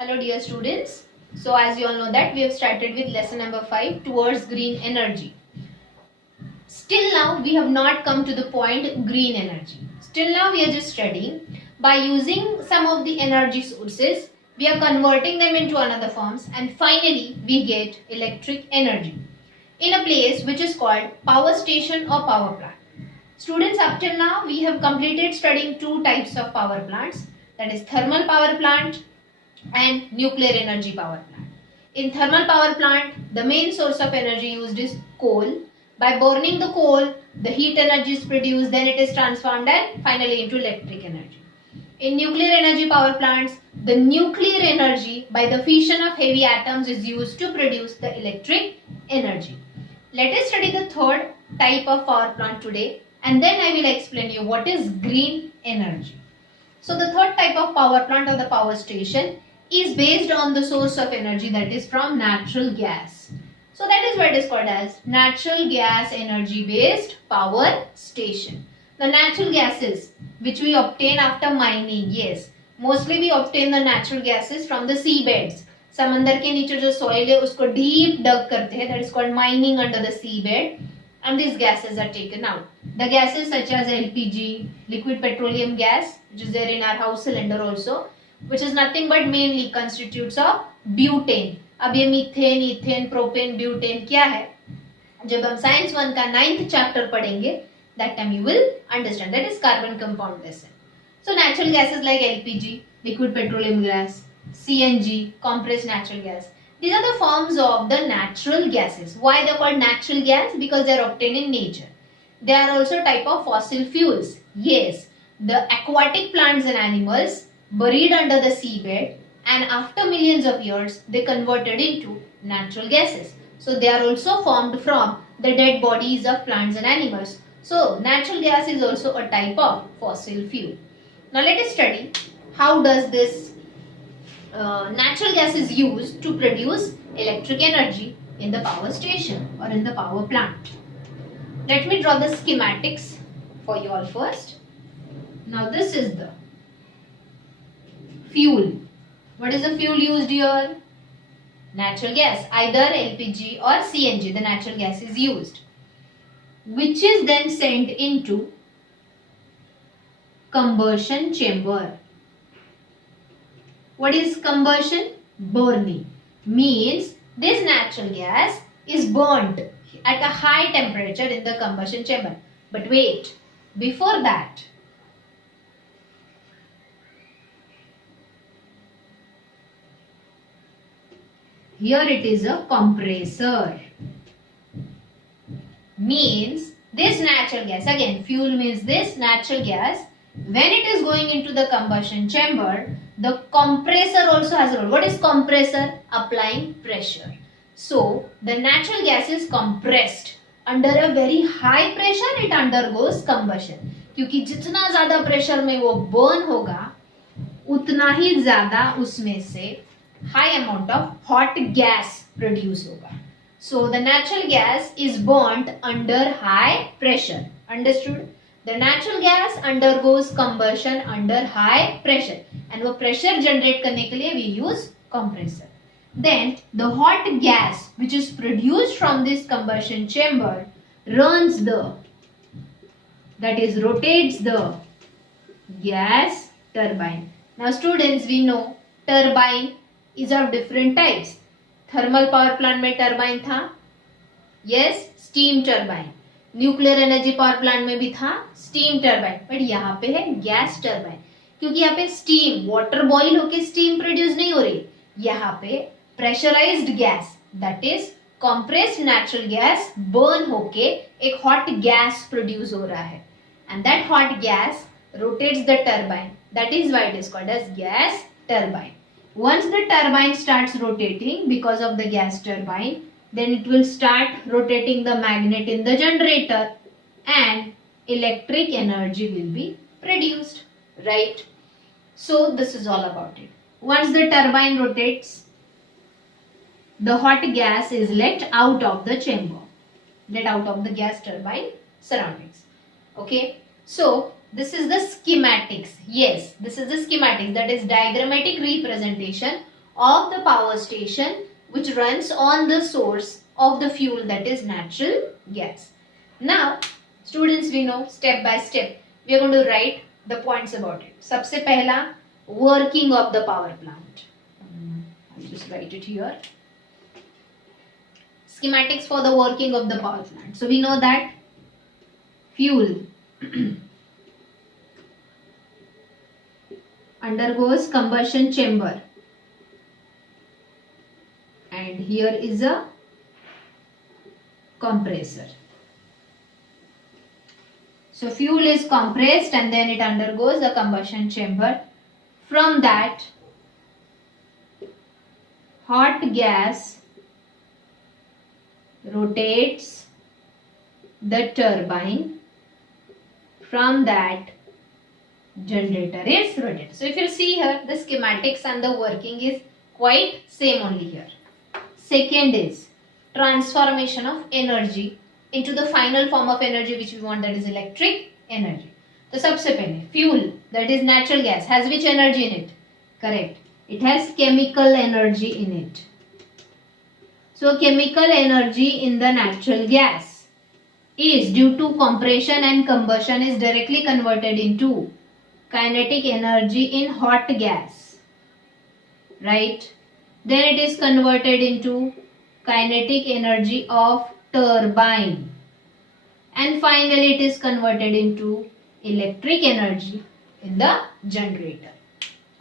Hello dear students. So as you all know that we have started with lesson number 5 towards green energy. Still now we have not come to the point green energy. Still now we are just studying by using some of the energy sources. We are converting them into another forms and finally we get electric energy in a place which is called power station or power plant. Students, up till now we have completed studying two types of power plants, that is thermal power plant and nuclear energy power plant. In thermal power plant, the main source of energy used is coal. By burning the coal, the heat energy is produced, then it is transformed and finally into electric energy. In nuclear energy power plants, the nuclear energy by the fission of heavy atoms is used to produce the electric energy. Let us study the third type of power plant today and then I will explain you what is green energy. So the third type of power plant or the power station is based on the source of energy, that is from natural gas. So that is why it is called as natural gas energy based power station. The natural gases which we obtain after mining, yes, mostly we obtain the natural gases from the seabeds. समंदर के नीचे जो soil है उसको deep dug करते हैं, that is called mining under the seabed, and these gases are taken out. The gases such as LPG, liquid petroleum gas, which is there in our house cylinder also, which is nothing but mainly constitutes of butane. अब ये methane, ethane, propane, butane क्या है? जब हम science 1 का 9th chapter पढ़ेंगे, that time you will understand. That is carbon compound lesson. So natural gases like LPG, liquid petroleum gas, CNG, compressed natural gas. These are the forms of the natural gases. Why they are called natural gas? Because they are obtained in nature. They are also type of fossil fuels. Yes, the aquatic plants and animals buried under the seabed and after millions of years they converted into natural gases. So they are also formed from the dead bodies of plants and animals. So natural gas is also a type of fossil fuel. Now let us study how does this natural gas is used to produce electric energy in the power station or in the power plant. Let me draw the schematics for you all first. Now this is the fuel. What is the fuel used here? Natural gas, either LPG or CNG, the natural gas is used, which is then sent into combustion chamber. What is combustion? Burning. Means this natural gas is burnt at a high temperature in the combustion chamber. But wait, before that, here it is a compressor. Means this natural gas, again fuel means this natural gas, when it is going into the combustion chamber, the compressor also has a role. What is compressor? Applying pressure. So the natural gas is compressed under a very high pressure. It undergoes combustion. क्योंकि जितना ज़्यादा pressure में वो burn होगा उतना ही ज़्यादा उसमें से high amount of hot gas produce होगा. So the natural gas is burnt under high pressure. Understood? The natural gas undergoes combustion under high pressure and वो pressure generate करने के लिए we use compressor. Then the hot gas which is produced from this combustion chamber runs the, that is rotates the gas turbine. Now students, we know turbine is of different types. Thermal power plant में turbine था, yes, steam turbine. Nuclear energy power plant में भी था steam turbine, but यहाँ पे है gas turbine, क्योंकि यहाँ पे स्टीम वाटर बॉईल होके स्टीम प्रोड्यूस नहीं हो रही, यहाँ पे pressurised gas that is compressed natural gas burn होके एक हॉट गैस प्रोड्यूस हो रहा है and that hot gas rotates the turbine, that is why it is called as gas turbine. Once the turbine starts rotating because of the gas turbine, then it will start rotating the magnet in the generator and electric energy will be produced, right? So this is all about it. Once the turbine rotates, the hot gas is let out of the chamber, let out of the gas turbine surroundings. Okay, so this is the schematics. Yes, this is the schematics, that is diagrammatic representation of the power station which runs on the source of the fuel, that is natural gas. Now students, we know step by step we are going to write the points about it. सबसे पहला working of the power plant. I'll just write it here. Schematics for the working of the power plant. So we know that fuel undergoes combustion chamber, and here is a compressor. So fuel is compressed and then it undergoes a combustion chamber. From that, hot gas rotates the turbine. From that, generator is rotated. So if you see here, the schematics and the working is quite same only here. Second is transformation of energy into the final form of energy which we want, that is electric energy. So सबसे पहले fuel, that is natural gas, has which energy in it? Correct. It has chemical energy in it. So chemical energy in the natural gas is due to compression and combustion is directly converted into kinetic energy in hot gas, right? Then it is converted into kinetic energy of turbine, and finally it is converted into electric energy in the generator.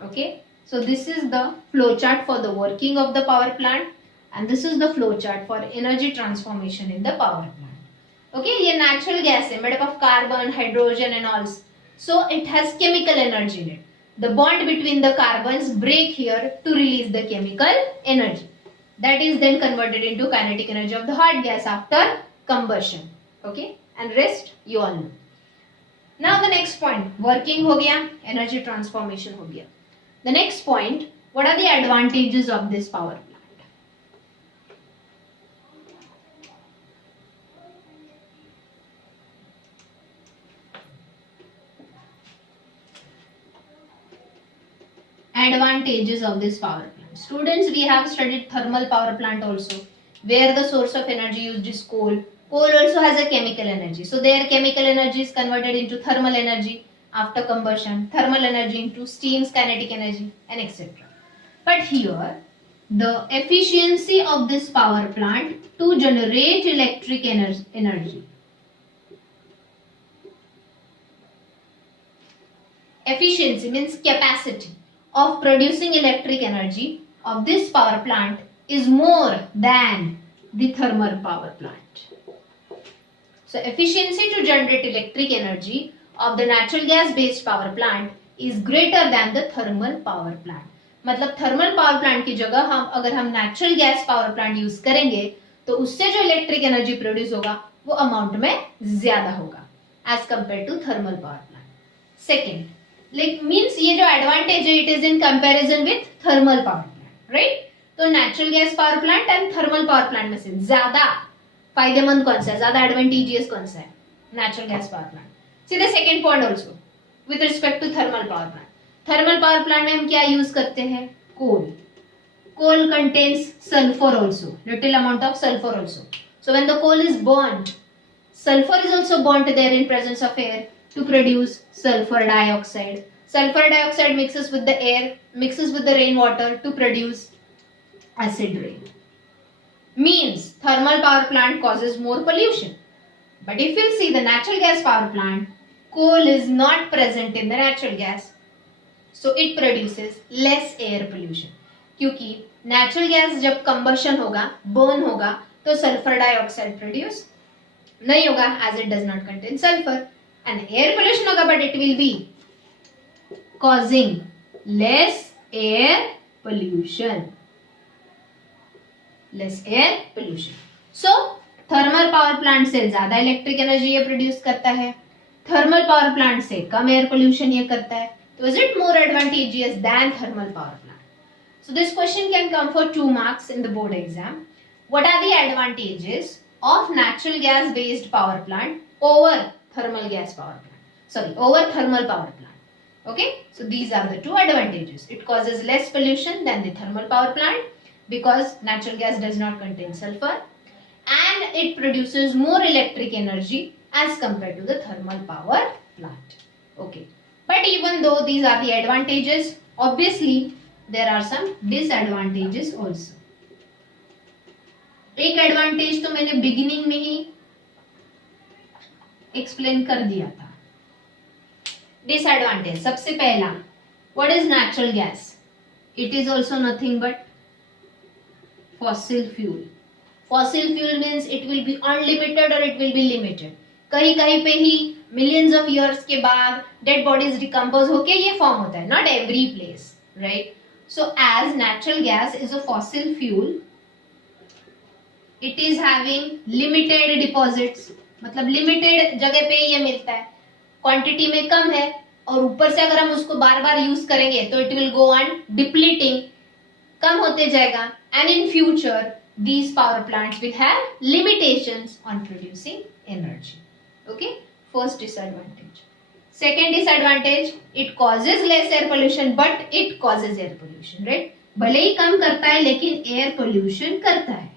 Okay, so this is the flow chart for the working of the power plant, and this is the flow chart for energy transformation in the power plant. Okay, ये natural gas है, made up of carbon, hydrogen and all. So it has chemical energy in it. The bond between the carbons break here to release the chemical energy. That is then converted into kinetic energy of the hot gas after combustion. Okay, and rest you all know. Now the next point, working हो गया, energy transformation हो गया. The next point, what are the advantages of this power plant? Advantages of this power plant. Students, we have studied thermal power plant also, where the source of energy used is coal. Coal also has a chemical energy. So their chemical energy is converted into thermal energy after combustion, thermal energy into steam's kinetic energy, and etc. But here, the efficiency of this power plant to generate electric energy. Efficiency means capacity of producing electric energy of this power plant is more than the thermal power plant. So efficiency to generate electric energy of the natural gas based power plant is greater than the thermal power plant. मतलब thermal power plant की जगह अगर हम natural gas power plant use करेंगे तो उससे जो electric energy produce होगा वो अमाउंट में ज्यादा होगा as compare to thermal power plant. Second means ये जो एडवांटेज है it is in comparison with thermal power plant, right? तो natural gas power plant and thermal power plant में से ज्यादा फायदेमंद कौन सा है, ज्यादा एडवांटेजियस कौन सा है? Natural gas power plant. See the second point also with respect to thermal power plant. Thermal power plant में हम क्या यूज करते हैं? Coal. Coal contains sulphur also, little amount of sulphur also. So when the coal is burned, sulfur is also burnt there in presence of air to produce sulfur dioxide. Sulfur dioxide mixes with the air, mixes with the rainwater to produce acid rain. Means thermal power plant causes more pollution. But if you see the natural gas power plant, coal is not present in the natural gas, so it produces less air pollution. क्योंकि natural gas जब combustion होगा, burn होगा, तो sulfur dioxide produce नहीं होगा as it does not contain sulfur, and air pollution होगा but it will be causing less air pollution. Less air pollution. So thermal power plant से ज्यादा electric energy ये produce करता है, थर्मल पावर प्लांट से कम air pollution ये करता है. तो is it more advantageous than thermal power plant? So this question can come for 2 marks in the board exam. What are the advantages of natural gas based power plant over thermal gas power plant? Sorry, over thermal power plant. Okay, so these are the two advantages. It causes less pollution than the thermal power plant because natural gas does not contain sulfur, and it produces more electric energy as compared to the thermal power plant. Okay, but even though these are the advantages, obviously there are some disadvantages also. एक advantage तो मैंने beginning में ही explain कर दिया था. Disadvantage सबसे पहला, what is natural gas? It is also nothing but fossil fuel. Fossil fuel means it will be unlimited और इट विल बी लिमिटेड. कहीं कहीं पे ही मिलियंस ऑफ इयर्स के बाद डेड बॉडीज डिकम्पोज होके ये फॉर्म होता है. Not every place, right? So as natural gas is a fossil fuel, it is having limited deposits. मतलब लिमिटेड जगह पे ये मिलता है, क्वांटिटी में कम है, और ऊपर से अगर हम उसको बार बार यूज करेंगे तो it will go on depleting, कम होते जाएगा. And in future these power plants will have limitations on producing energy. Okay, first disadvantage. Second disadvantage, it causes less air pollution, but it causes air pollution, right? भले ही कम करता है लेकिन air pollution करता है.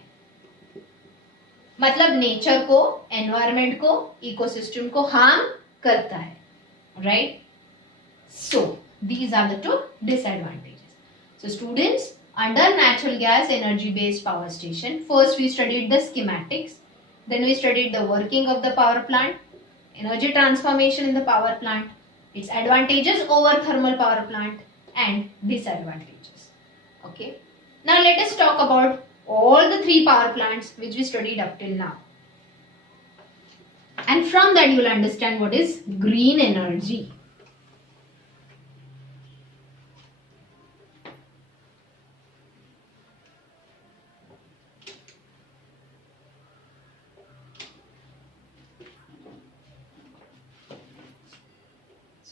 मतलब नेचर को, environment को, ecosystem को हार्म करता है, right? So these are the two disadvantages. So students, under natural gas energy based power station, first we studied the schematics, then we studied the working of the power plant, energy transformation in the power plant, its advantages over thermal power plant, and disadvantages. Okay, now let us talk about all the three power plants which we studied up till now, and from that you will understand what is green energy.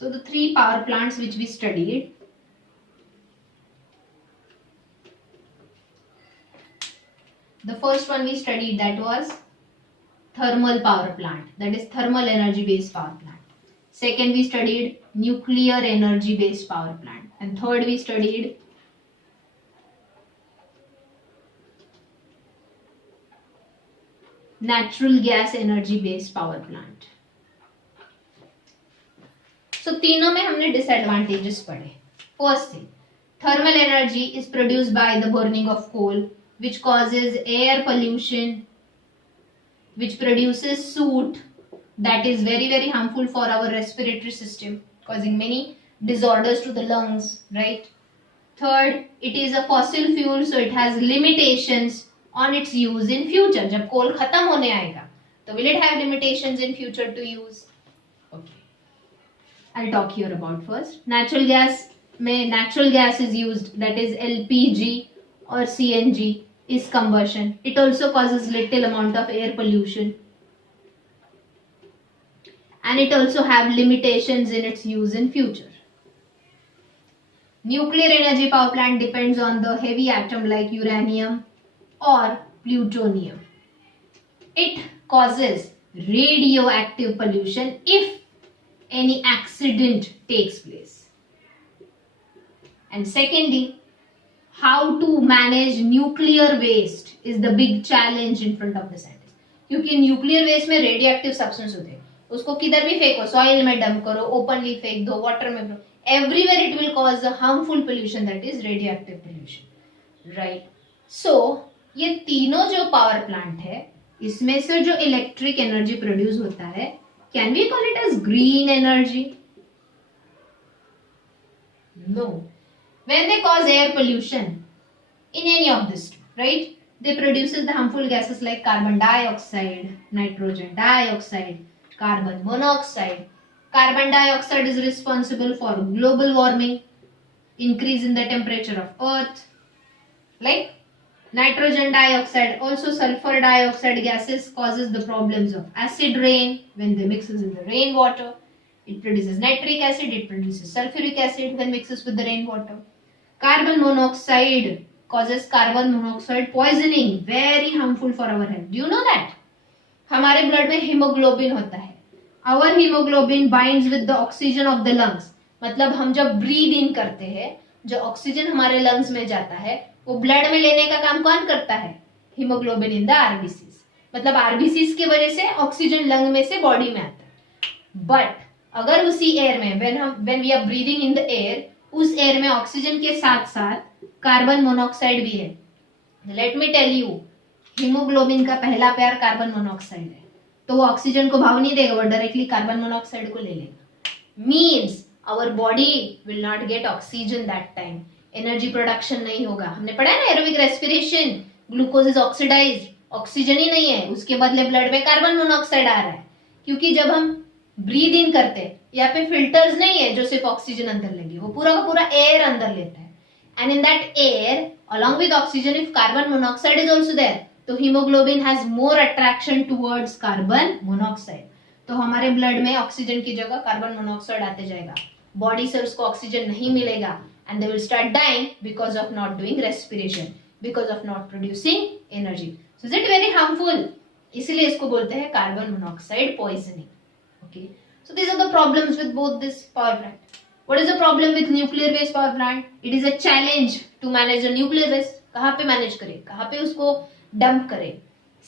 So the three power plants which we studied, the first one we studied, that was thermal power plant, that is thermal energy based power plant. Second we studied nuclear energy based power plant, and third we studied natural gas energy based power plant. So तीनों में हमने disadvantages पढ़े. First thing, thermal energy is produced by the burning of coal, which causes air pollution, which produces soot that is very very harmful for our respiratory system, causing many disorders to the lungs, right? Third, it is a fossil fuel, so it has limitations on its use in future. जब coal खत्म होने आएगा तो will it have limitations in future to use? Okay, I'll talk here about first natural gas. में natural gas is used, that is LPG or CNG is combustion. It also causes little amount of air pollution, and it also have limitations in its use in future. Nuclear energy power plant depends on the heavy atom like uranium or plutonium. It causes radioactive pollution if any accident takes place. And secondly, how to manage nuclear waste is the big challenge in front of the scientists. क्योंकि nuclear waste में radioactive substance होते हैं, उसको किधर भी फेंको, soil में dump करो, ओपनली फेंक दो, वाटर में, everywhere it will cause a harmful pollution, that is radioactive pollution, right? So ये तीनों जो पावर प्लांट है, इसमें से जो इलेक्ट्रिक एनर्जी प्रोड्यूस होता है, can we call it as green energy? No. When they cause air pollution in any of this, right, they produces the harmful gases like carbon dioxide, nitrogen dioxide, carbon monoxide. Carbon dioxide is responsible for global warming, increase in the temperature of earth. Like nitrogen dioxide, also sulfur dioxide gases causes the problems of acid rain when they mixes in the rainwater. It produces nitric acid, it produces sulfuric acid when mixes with the rainwater. Carbon monoxide causes carbon monoxide poisoning, very harmful for our health. Do you know that? हमारे blood में hemoglobin होता है. Our hemoglobin binds with the oxygen of the lungs मतलब हम जब breathe in करते हैं, जो ऑक्सीजन हमारे लंग्स में जाता है वो ब्लड में लेने का काम कौन करता है? Haemoglobin in the RBCs. मतलब आरबीसीज की वजह से ऑक्सीजन लंग में से बॉडी में आता है। बट अगर उसी एयर में when we are breathing in the air, उस एयर में ऑक्सीजन के साथ साथ कार्बन मोनोऑक्साइड भी है। Let me tell you, haemoglobin का पहला पेयर कार्बन मोनोऑक्साइड है, तो वो ऑक्सीजन को भाव नहीं देगा, वो डायरेक्टली कार्बन मोनोऑक्साइड को ले लेगा। Means our body will not get oxygen that time, energy production नहीं होगा। हमने पढ़ा है ना aerobic respiration, glucose is oxidised, oxygen ही नहीं है, उसके बदले ब्लड में कार्बन मोनोऑक्साइड आ रहा है। क्योंकि जब हम ब्रीद इन करते हैं, यहाँ पे फिल्टर्स नहीं है जो सिर्फ ऑक्सीजन अंदर लेंगे, वो पूरा का पूरा एयर अंदर लेता है। And in that air along with oxygen, if carbon monoxide is also there, तो hemoglobin has more attraction towards carbon monoxide, तो हमारे ब्लड में ऑक्सीजन की जगह कार्बन मोनोऑक्साइड आते जाएगा, बॉडी से उसको ऑक्सीजन नहीं मिलेगा, and they will start dying because of not doing respiration, because of not producing energy. So is it very harmful, इसलिए इसको बोलते हैं carbon monoxide poisoning. Okay, so these are the problems with both this power plant. What is the problem with nuclear waste power plant? It is a challenge to manage the nuclear waste. कहाँ पे manage करे, कहाँ पे उसको dump करे।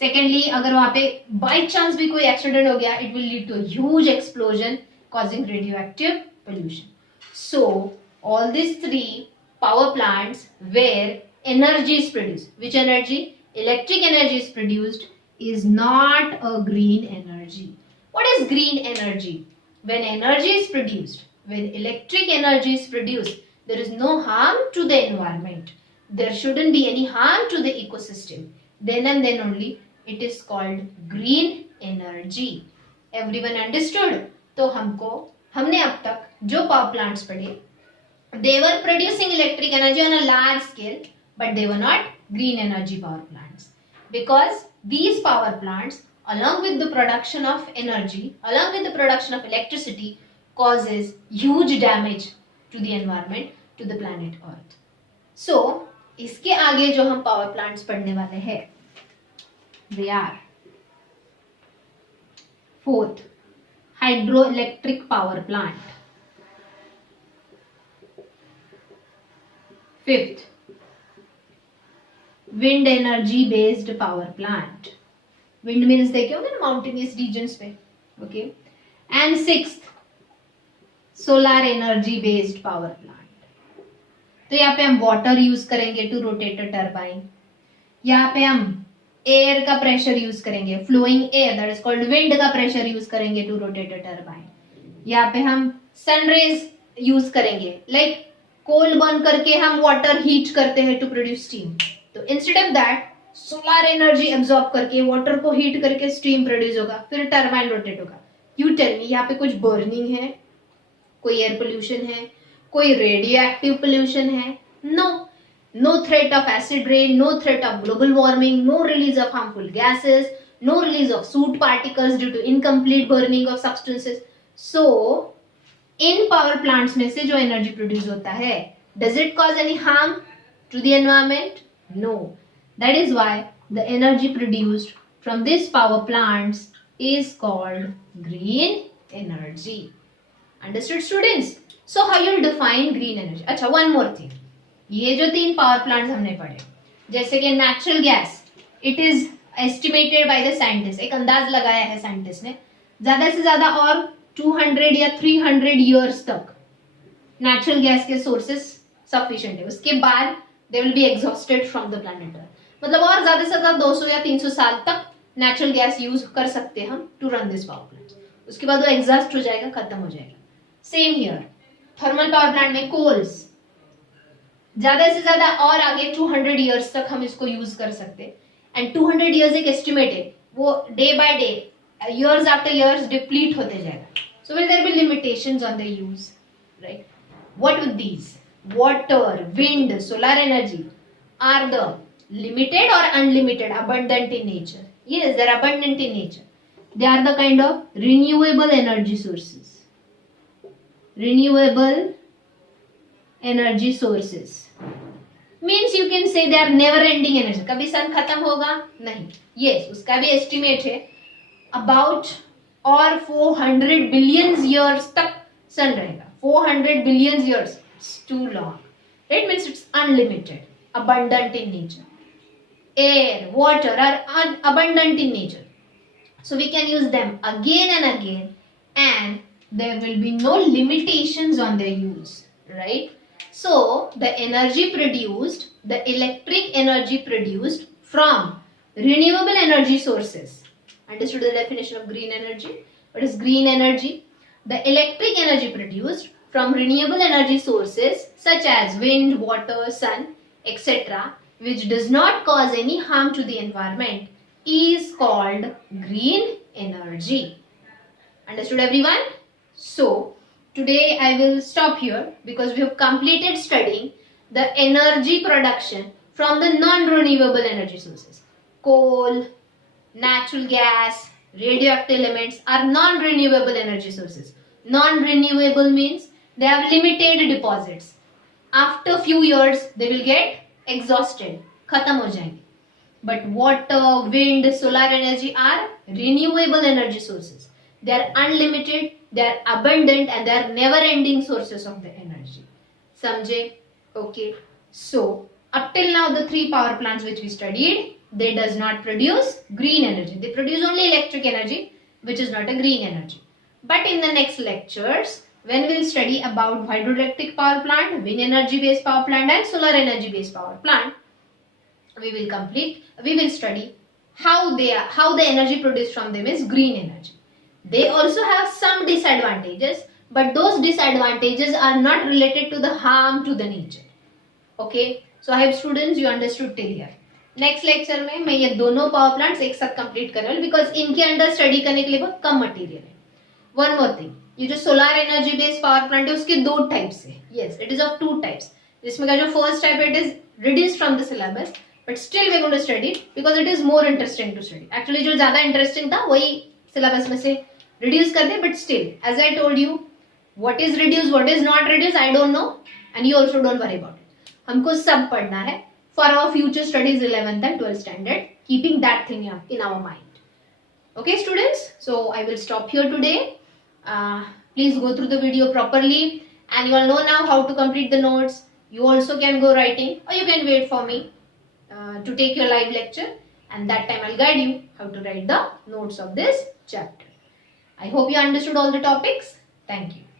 Secondly, अगर वहां पे बाई चांस भी कोई एक्सीडेंट हो गया, it will lead to huge explosion causing radioactive pollution. So all these three power plants where energy is produced, which energy? Electric energy is produced, is not a green energy. What is green energy? When energy is produced, when electric energy is produced, there is no harm to the environment. There shouldn't be any harm to the ecosystem. Then and then only it is called green energy. Everyone understood? तो हमने अब तक जो power plants पढ़े, they were producing electric energy on a large scale, but they were not green energy power plants. Because these power plants, along with the production of energy, along with the production of electricity, causes huge damage to the environment, to the planet Earth. So, इसके आगे जो हम power plants पढ़ने वाले हैं, they are fourth, hydroelectric power plant, fifth, wind energy based power plant. Wind means देखे होंगे ना mountainous regions पे, okay? And sixth, solar energy based power plant. तो यहाँ पे हम वाटर यूज करेंगे टू रोटेट अ टरबाइन, यहाँ पे हम एयर का प्रेशर यूज करेंगे, flowing air that is called wind का प्रेशर यूज करेंगे टू रोटेट अ टरबाइन। यहाँ पे हम सनरेज यूज करेंगे, लाइक कोल बर्न करके हम वाटर हीट करते हैं टू प्रोड्यूस स्टीम, तो instead of that solar energy absorb करके वाटर को हीट करके स्टीम प्रोड्यूस होगा, फिर टरबाइन रोटेट होगा। यू टेल मी, यहाँ पे कुछ बर्निंग है, कोई एयर पोल्यूशन है, कोई रेडियो एक्टिव पोल्यूशन है? No, no threat of acid rain, no threat of global warming, no release of harmful gases, no release of soot particles due to incomplete burning of substances. So in power plants में से जो energy produce होता है, does it cause any harm to the environment? No, that is why the energy produced from this power plants is called green energy. Understood students? So how you'll define green energy? अच्छा, one more thing, ये जो 3 power plants हमने पढ़े, जैसे कि natural gas, it is estimated by the scientist, एक अंदाज लगाया है साइंटिस्ट ने, ज्यादा से ज्यादा और 200 या 300 इयर्स तक नेचुरल गैस के सोर्सेस सफिशिएंट है, उसके बाद they will be exhausted from the planet Earth. मतलब और ज्यादा से ज्यादा 200 या 300 साल तक नेचुरल गैस यूज कर सकते हैं हम to run this power plant, उसके बाद वो एग्जॉस्ट हो जाएगा, खत्म हो जाएगा। Same here, thermal power plant में कोल्स ज्यादा से ज्यादा और आगे 200 इयर्स तक हम इसको यूज कर सकते हैं, एंड 200 इयर्स एक एस्टिमेट है, वो day by day, years after years deplete होते जाएगा। So will there be limitations on the use, right? What with these water, wind, solar energy are the limited or unlimited, abundant in nature? Yes, they are abundant in nature. They are the kind of renewable energy sources. Renewable energy sources means you can say they are never ending energy. कभी सन खत्म होगा नहीं? Yes, उसका भी estimate है about और 400 billion years तक सन रहेगा, 400 billion years. It's too long. Right? Means it's unlimited, abundant in nature. Air, water are abundant in nature. So we can use them again and again, and there will be no limitations on their use, right? So the energy produced, the electric energy produced from renewable energy sources. Understood the definition of green energy? What is green energy? The electric energy produced from renewable energy sources such as wind, water, sun, etc., which does not cause any harm to the environment, is called green energy. Understood everyone? So today I will stop here because we have completed studying the energy production from the non-renewable energy sources. Coal, natural gas, radioactive elements are non-renewable energy sources. Non-renewable means they have limited deposits. After few years they will get exhausted, khatam ho jayenge. But water, wind, solar energy are renewable energy sources. They are unlimited, they are abundant, and they are never-ending sources of the energy. Samjhe? Okay. So up till now the 3 power plants which we studied, they does not produce green energy. They produce only electric energy, which is not a green energy. But in the next lectures, when we will study about hydroelectric power plant, wind energy based power plant, and solar energy based power plant, we will study how the energy produced from them is green energy. They also have some disadvantages, but those disadvantages are not related to the harm to the nature. Okay, so I hope students you understood till here. Next lecture में मैं ये दोनों power plants एक साथ complete कर रहा हूँ because इनके अंदर स्टडी करने के लिए बहुत कम मटेरियल है. वन मोर थिंग, ये जो solar energy based power plant है उसके 2 टाइप्स है. Yes, it is of 2 types. जिसमें का जो first type it is reduced from the syllabus, but still we going to study because it is more interesting to study. Actually जो ज्यादा interesting था वही सिलेबस में से रिड्यूस कर दे, but still as I told you what is reduce, what is not reduce, I don't know and you also don't worry about it. हमको सब पढ़ना है for our future studies 11th and 12th standard, keeping that thing in our mind. Okay students, so I will stop here today. Please go through the video properly and you all know now how to complete the notes. You also can go writing or you can wait for me to take your live lecture, and that time I'll guide you how to write the notes of this chapter. I hope you understood all the topics. Thank you.